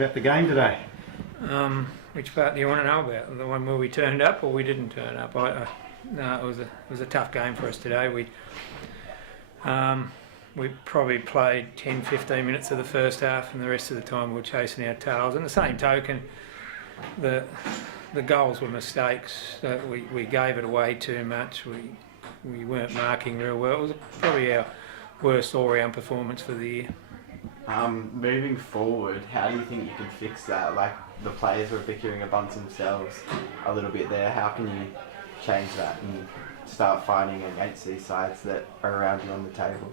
about the game today. Which part do you want to know about? The one where we turned up or we didn't turn up? No, it was a tough game for us today. We probably played 10-15 minutes of the first half, and the rest of the time we were chasing our tails. And the same token, the goals were mistakes. We gave it away too much. We weren't marking real well. It was probably our worst all-round performance for the year. Moving forward, how do you think you can fix that? Like, the players were bickering amongst themselves a little bit there. How can you change that and start fighting against these sides that are around you on the table?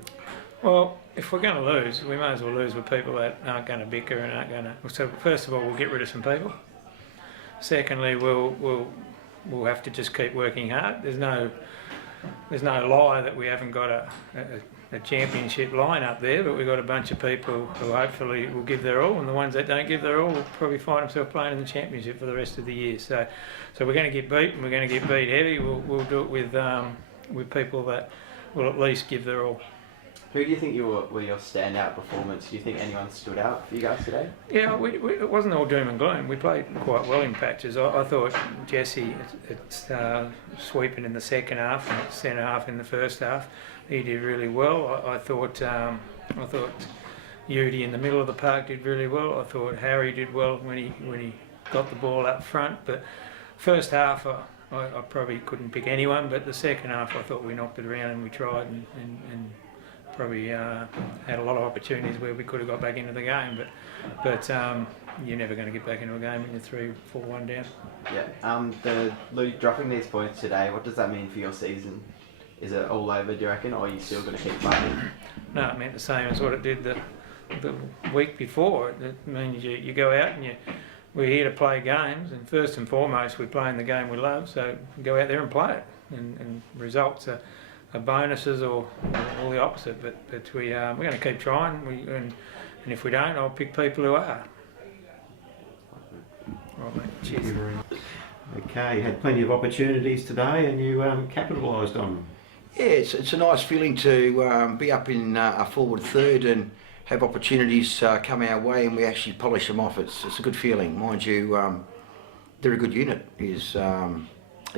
Well, if we're going to lose, we may as well lose with people that aren't going to bicker and aren't going to. So first of all, we'll get rid of some people. Secondly, we'll have to just keep working hard. There's no lie that we haven't got a championship line up there, but we've got a bunch of people who hopefully will give their all, and the ones that don't give their all will probably find themselves playing in the championship for the rest of the year. So we're going to get beat, and we're going to get beat heavy. We'll do it with people that will at least give their all. Who do you think were your standout performance? Do you think anyone stood out for you guys today? Yeah, it wasn't all doom and gloom. We played quite well in patches. I thought Jesse, sweeping in the second half and centre half in the first half, he did really well. I thought Udi in the middle of the park did really well. I thought Harry did well when he got the ball up front. But first half, I probably couldn't pick anyone. But the second half, I thought we knocked it around and we tried and probably had a lot of opportunities where we could have got back into the game, but you're never going to get back into a game when you're 3-4-1 down. Yeah. Dropping these points today, what does that mean for your season? Is it all over, do you reckon, or are you still going to keep fighting? No, it meant the same as what it did the week before. It means you go out and we're here to play games, and first and foremost we're playing the game we love, so go out there and play it, and results are bonuses or the opposite, but we're going to keep trying, and if we don't, I'll pick people who are. Right, mate. Cheers. Okay, you had plenty of opportunities today and you capitalised on them. Yeah, it's a nice feeling to be up in a forward third and have opportunities come our way and we actually polish them off. It's a good feeling. Mind you, they're a good unit, is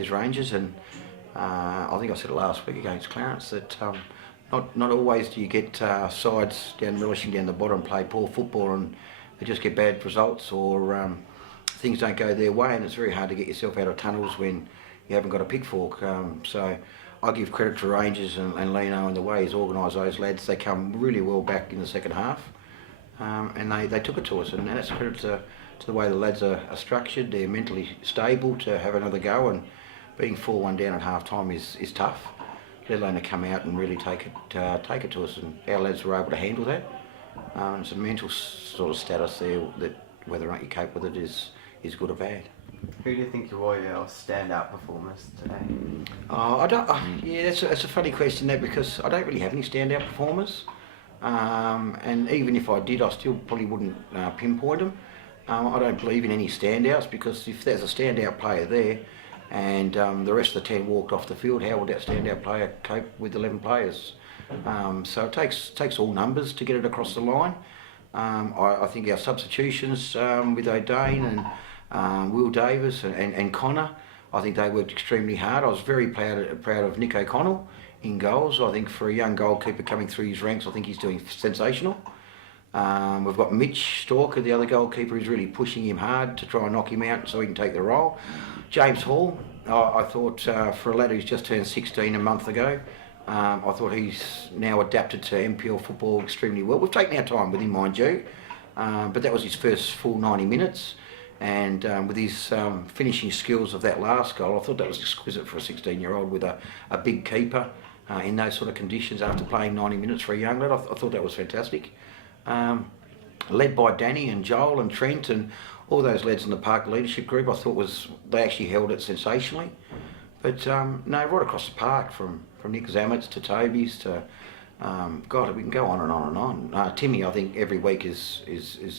Rangers, and I think I said it last week against Clarence that not always do you get sides relishing down the bottom play poor football and they just get bad results, or things don't go their way, and it's very hard to get yourself out of tunnels when you haven't got a pitchfork. So I give credit to Rangers and Lino and the way he's organised those lads. They come really well back in the second half, and they took it to us, and that's credit to the way the lads are structured. They're mentally stable to have another go, and being 4-1 down at half time is tough, let alone to come out and really take it to us, and our lads were able to handle that. It's a mental sort of status there that whether or not you cope with it is good or bad. Who do you think were your standout performers today? That's a funny question, that, because I don't really have any standout performers, and even if I did, I still probably wouldn't pinpoint them. I don't believe in any standouts, because if there's a standout player there and the rest of the 10 walked off the field, how would that standout player cope with 11 players? So it takes all numbers to get it across the line. I think our substitutions with O'Dane and Will Davis and Connor, I think they worked extremely hard. I was very proud of Nick O'Connell in goals. I think for a young goalkeeper coming through his ranks, I think he's doing sensational. We've got Mitch Stalker, the other goalkeeper, who's really pushing him hard to try and knock him out so he can take the role. James Hall, I thought for a lad who's just turned 16 a month ago, I thought he's now adapted to NPL football extremely well. We've taken our time with him, mind you, but that was his first full 90 minutes. And with his finishing skills of that last goal, I thought that was exquisite for a 16-year-old with a big keeper in those sort of conditions after playing 90 minutes for a young lad. I thought that was fantastic. Led by Danny and Joel and Trent and all those lads in the Park leadership group, I thought they actually held it sensationally. But no, right across the park, from Nick Zamet's to Toby's to God, we can go on and on and on. Timmy, I think every week is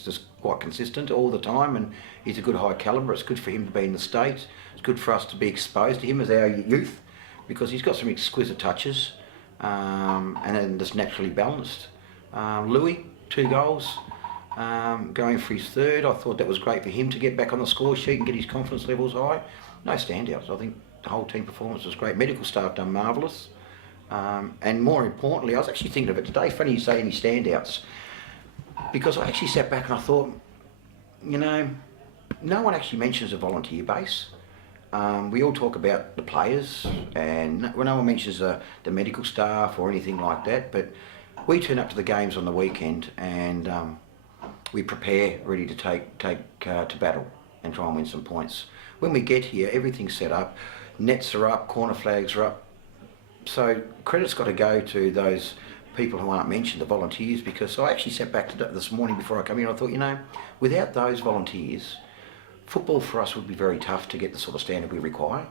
just quite consistent all the time, and he's a good high calibre. It's good for him to be in the States. It's good for us to be exposed to him as our youth, because he's got some exquisite touches, and then just naturally balanced. Louis, 2 goals. going for his third. I thought that was great for him to get back on the score sheet and get his confidence levels high. No standouts. I think the whole team performance was great. Medical staff done marvellous. And more importantly, I was actually thinking of it today. Funny you say any standouts, because I actually sat back and I thought, you know, no one actually mentions the volunteer base. We all talk about the players, and no one mentions the medical staff or anything like that. But we turn up to the games on the weekend and we prepare, ready to take to battle and try and win some points. When we get here, everything's set up. Nets are up, corner flags are up. So credit's got to go to those people who aren't mentioned, the volunteers, because I actually sat back this morning before I come in. I thought, you know, without those volunteers, football for us would be very tough to get the sort of standard we require.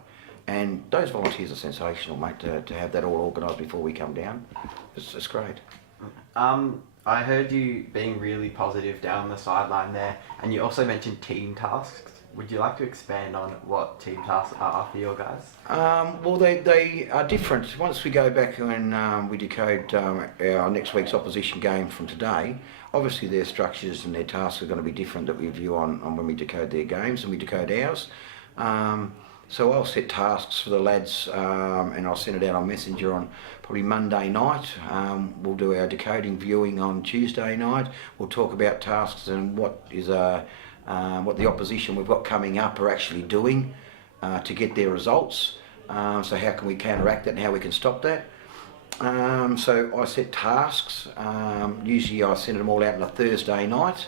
And those volunteers are sensational, mate, to have that all organised before we come down. It's great. I heard you being really positive down the sideline there, and you also mentioned team tasks. Would you like to expand on what team tasks are for your guys? Well, they are different. Once we go back and we decode our next week's opposition game from today, obviously their structures and their tasks are going to be different that we view on when we decode their games and we decode ours. So I'll set tasks for the lads and I'll send it out on Messenger on probably Monday night. We'll do our decoding viewing on Tuesday night. We'll talk about tasks and what the opposition we've got coming up are actually doing to get their results. So how can we counteract that and how we can stop that? So I set tasks. Usually I send them all out on a Thursday night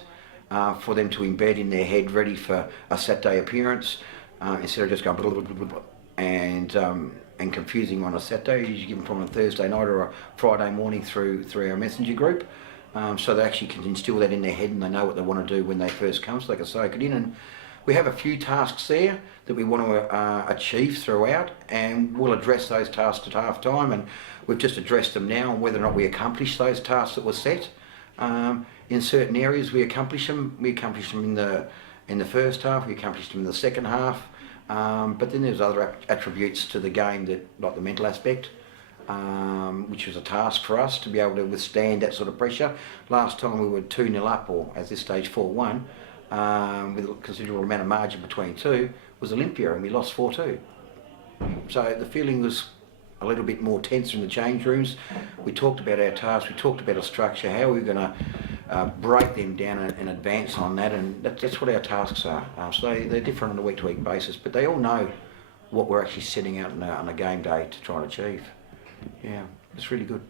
for them to embed in their head, ready for a Saturday appearance. Instead of just going blah, blah, blah, blah, blah, and confusing on a Saturday, you usually give them from a Thursday night or a Friday morning through our messenger group, so they actually can instill that in their head and they know what they want to do when they first come, so they can soak it in. And we have a few tasks there that we want to achieve throughout, and we'll address those tasks at half time, and we've just addressed them now on whether or not we accomplish those tasks that were set. In certain areas we accomplish them. We accomplish them in the first half, we accomplished them in the second half. But then there's other attributes to the game, that, like the mental aspect, which was a task for us to be able to withstand that sort of pressure. Last time we were 2-0 up, or at this stage 4-1, with a considerable amount of margin between two, was Olympia, and we lost 4-2. So the feeling was a little bit more tense in the change rooms. We talked about our tasks, we talked about our structure, how we were going to break them down and advance on that, and that's what our tasks are. So they're different on a week-to-week basis, but they all know what we're actually setting out on a game day to try and achieve. Yeah, it's really good.